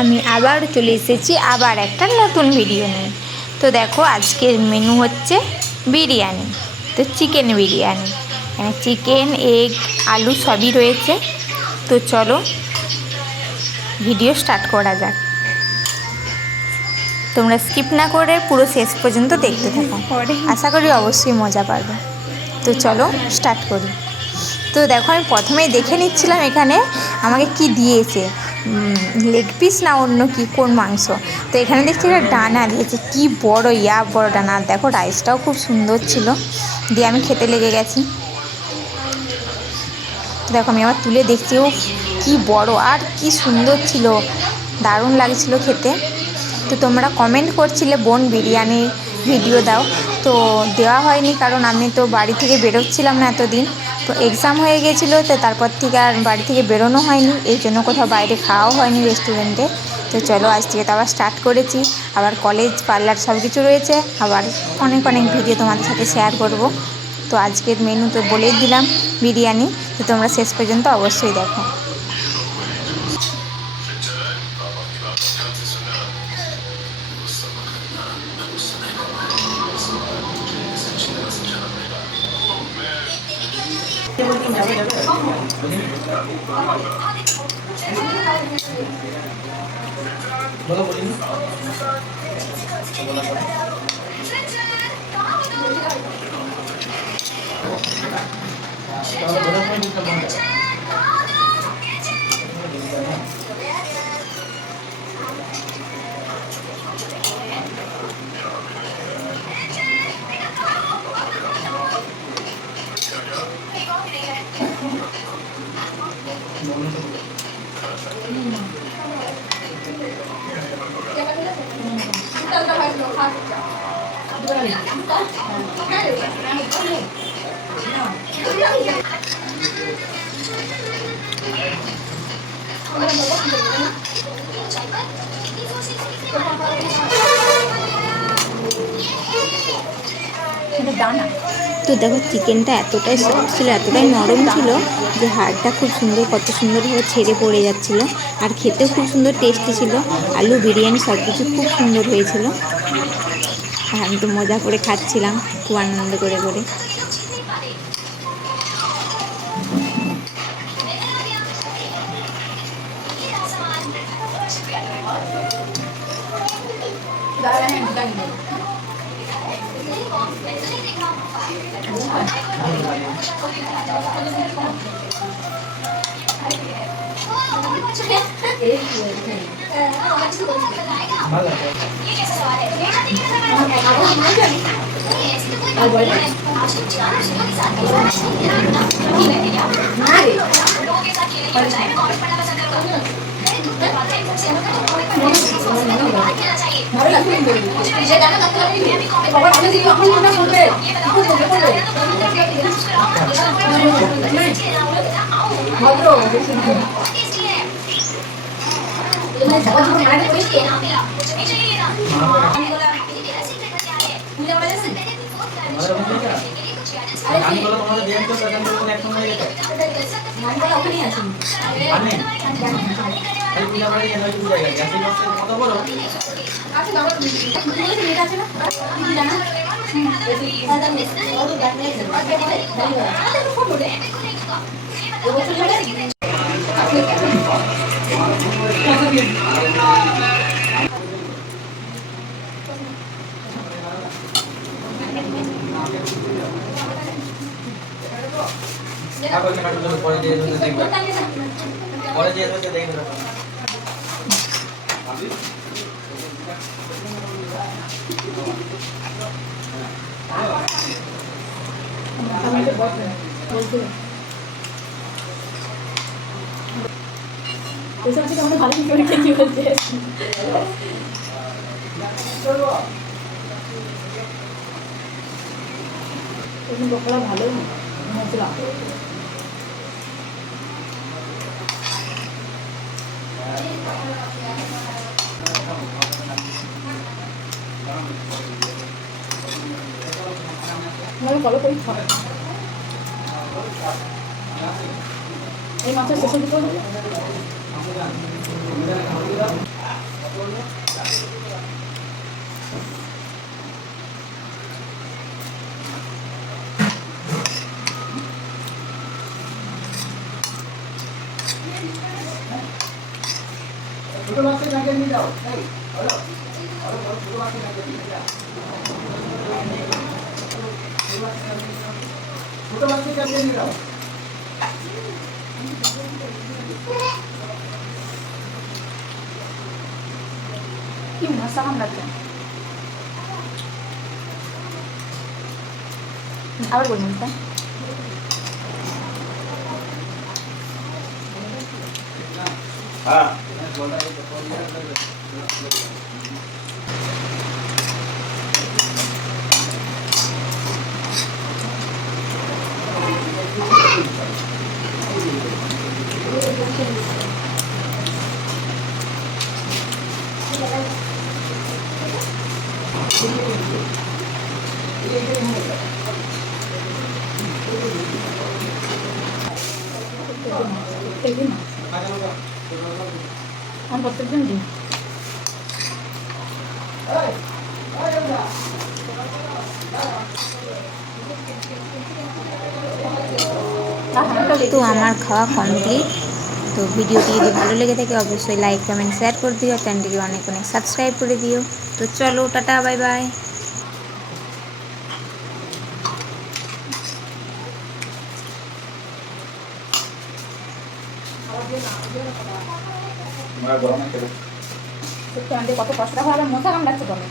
আমি আবার চলে এসেছি আবার একটা নতুন ভিডিও নিয়ে। তো দেখো আজকের মেনু হচ্ছে বিরিয়ানি। তো চিকেন বিরিয়ানি, এখানে চিকেন, এগ, আলু সবই রয়েছে। তো চলো ভিডিও স্টার্ট করা যাক। তোমরা স্কিপ না করে পুরো শেষ পর্যন্ত দেখতে থাকো, আশা করি অবশ্যই মজা পাবে। তো চলো স্টার্ট করি। তো দেখো আমি প্রথমেই দেখে নিচ্ছিলাম এখানে আমাকে কি দিয়েছে, লেগ পিস না অন্য কি কোন মাংস। তো এখানে দেখছি একটা ডানা দিয়েছে, কি বড় বড় ডানা। আর দেখো রাইসটাও খুব সুন্দর ছিল। দিয়ে আমি খেতে লেগে গেছি। দেখো আমি আবার তুলে দেখছি, ও কি বড় আর কি সুন্দর ছিল, দারুণ লাগছিল খেতে। তো তোমরা কমেন্ট করছিলে বোন বিরিয়ানির ভিডিও দাও, তো দেওয়া হয়নি কারণ আমি তো বাড়ি থেকে বেরোচ্ছিলাম না এতদিন। তো এক্সাম হয়ে গিয়েছিলো, তো তারপর থেকে আর বাড়ি থেকে বেরোনো হয়নি, এই জন্য কোথাও বাইরে খাওয়াও হয়নি রেস্টুরেন্টে। তো চলো আজ থেকে তো আবার স্টার্ট করেছি, আবার কলেজ পার্লার সব কিছু রয়েছে, আবার অনেক অনেক ভিডিও তোমাদের সাথে শেয়ার করব। তো আজকের মেনু তো বলেই দিলাম বিরিয়ানি, তো তোমরা শেষ পর্যন্ত অবশ্যই দেখো। তো দেখো চিকেনটা এতটাই সফট ছিল, এতটাই নরম ছিল যে হাড়টা খুব সুন্দর, কত সুন্দরভাবে ছেড়ে পড়ে যাচ্ছিলো। আর খেতেও খুব সুন্দর টেস্টি ছিল। আলু বিরিয়ানি সব কিছু খুব সুন্দর হয়েছিল। আর আমি তো মজা করে খাচ্ছিলাম, খুব আনন্দ করে করে। এসব থেকে আমাদের ভালো কি করে খেতে বলছে পকোড়া ভালো মশলা ভালো করে খাওয়া এই মাছের শেষের দিকে কি মশা কামড়াচ্ছে। আবার গোলমরিচটা প্রত্যেকদিন আমি প্রত্যেকদিন দিই। তো আমার খাওয়া কমপ্লিট। তো ভিডিওটি যদি ভালো লেগে থাকে অবশ্যই লাইক কমেন্ট শেয়ার করে দিও, চ্যানেলটিকে অনেক অনেক সাবস্ক্রাইব করে দিও। তো চলো টাটা, বাই বাই। সত্যি আমাদের কত কষ্ট, হবে মশা কামড়াচ্ছে বলে।